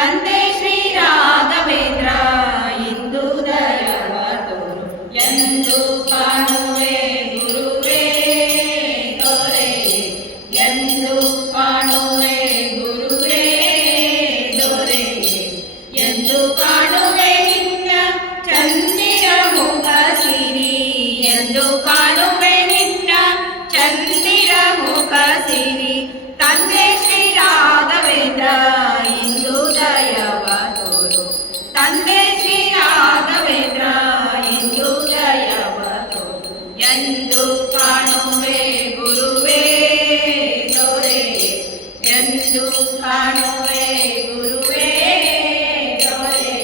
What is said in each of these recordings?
ತಂದೆ ಶ್ರೀ ರಾಘವೇಂದ್ರ ಇಂದು ದಯವ ತೋರು ಎಂದು ಕಾಣುವೆ ಗುರುವೇ ದೊರೆ ಎಂದು ಕಾಣುವೆ ಗುರುವೇ ದೊರೆ ಎಂದು ಕಾಣುವೆ ನಿನ್ನ ಚಂದಿರ ಮುಖ ಸಿರಿ ಎಂದು ಕಾಣುವೆ ನಿನ್ನ ಚಂದಿರ ಮುಖ ಸಿರಿ ತಂದೆ ಶ್ರೀ ರಾಘವೇಂದ್ರ ಇಂದು ದಯವ ತೋರು ತಂದೆ ಶ್ರೀ ರಾಘವೇಂದ್ರ ಇಂದು ದಯವ ತೋರು ಎಂದು ಕಾಣುವೆ ಗುರುವೇ ದೊರೆ ಎಂದು ಕಾಣುವೆ ಗುರುವೇ ದೊರೆ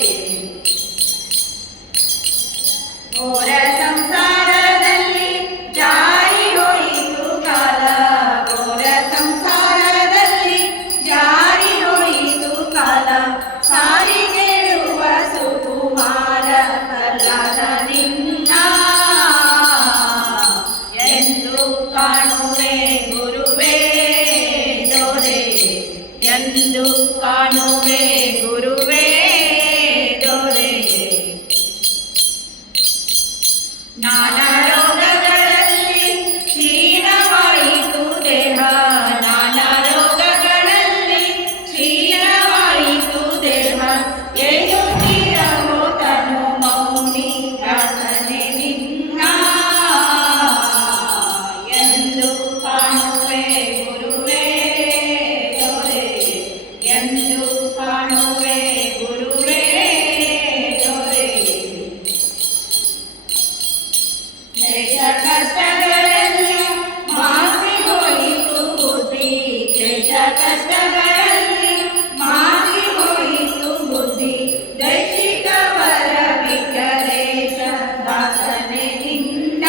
ಘೋರ ಸಂಸಾರದಲ್ಲಿ ಜಾರಿ ಹೋಯಿತು ಕಾಲ ಘೋರ ಸಂಸಾರದಲ್ಲಿ ಜಾರಿ ಹೋಯಿತು ಕಾಲ ಸಾರಿ ಕೇಳುವ ಸುಕುಮಾರ ಕಲ್ಲಾದ ನಿನ್ನ ಎಂದು ಕಾಣುವೆ ಗುರುವೇ ದೊರೆ ಎಂದು ಕಾಣುವೆ ಗುರುವೇ ದೊರೆ ನಾನಾ ರೋಗಗಳಲ್ಲಿ ಕ್ಷೀಣವಾಯಿತು ದೇಹ ನಾನಾ ರೋಗಗಳಲ್ಲಿ ಕ್ಷೀಣವಾಯಿತು ದೇಹ ಎನ್ನುತ್ತಿರವೋ ತನು ಮೌನಿ ದಾಸನೆ ನಿನ್ನ ಎಂದು ಕಾಣುವೆ ಗುರುವೇ ದೊರೆ ಎಂದು ಕಾಣುವೆ ಗುರುವೇ ದೊರೆ ಕ್ಲೇಶ ಕಷ್ಟಗಳಲ್ಲಿ ಮಾಸಿ ಹೋಯಿತು ಬುದ್ಧಿ ಕ್ಲೇಶ ಕಷ್ಟಗಳಲ್ಲಿ ಮಾಸಿ ಹೋಯಿತು ಬುದ್ಧಿ ದೈಹಿಕ ವರ ವಿಕಲೇಶ ದಾಸನೆ ನಿನ್ನ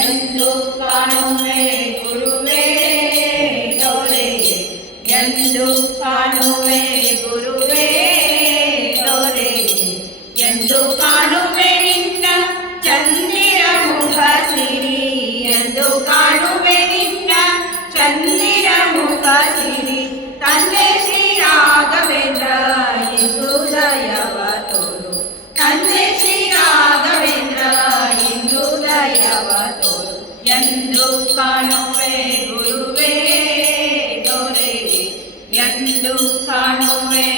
ಎಂದು ಕಾಣುವೆ ಗುರುವೇ ದೊರೆ ಎಂದು ಕಾಣುವೆ ಗುರುವೇ ದೊರೆ ಎಂದು ಕಾಣುವೆ ನಿನ್ನ ಚಂದಿರ ಮುಖ ಸಿರಿ ಎಂದು ಕಾಣುವೆ ನಿನ್ನ ಚಂದಿರ ಮುಖ ಸಿರಿ ತಂದೆ ಶ್ರೀ ರಾಘವೇಂದ್ರ ಇಂದು ದಯವ ತೋರು ತಂದೆ ಶ್ರೀ ರಾಘವೇಂದ್ರ ಇಂದು ದಯವ ತೋರು ಎಂದು ಕಾಣುವೆ ಗುರುವೇ ದೊರೆ ಎಂದು ಕಾಣುವೆ